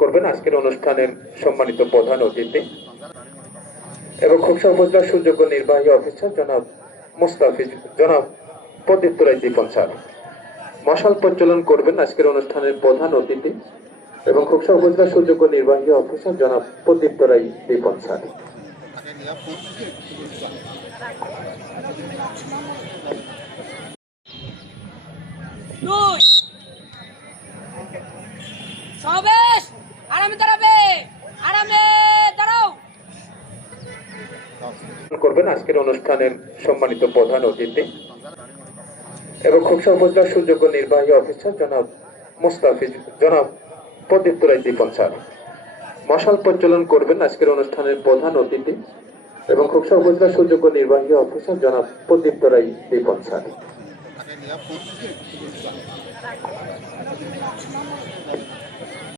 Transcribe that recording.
করবেন আজকের অনুষ্ঠানের সম্মানিত প্রধান অতিথি এবং খোকসা উপজেলার সুযোগ্য নির্বাহী অফিসার জনাব মুস্তাফিজ, জনাব প্রদীপ্ত রায় দীপন স্যার। মশাল প্রজ্বলন করবেন আজকের অনুষ্ঠানের প্রধান অতিথি এবং খোকসা উপজেলার সুযোগ্য নির্বাহী অফিসার জনাব প্রদীপ্ত রায় দীপন স্যার। করবেন আজকের অনুষ্ঠানের সম্মানিত প্রধান অতিথি এবং খোকসা উপজেলার সুযোগ্য নির্বাহী অফিসার জনাব মুস্তাফিজ, জনাব প্রদীপ্ত রায় দীপন স্যার। মশাল প্রজ্বলন করবেন আজকের অনুষ্ঠানের প্রধান অতিথি এবং খোকসা উপজেলার সুযোগ্য নির্বাহী অফিসার জনাব প্রদীপ্ত রাই দীপন স্যার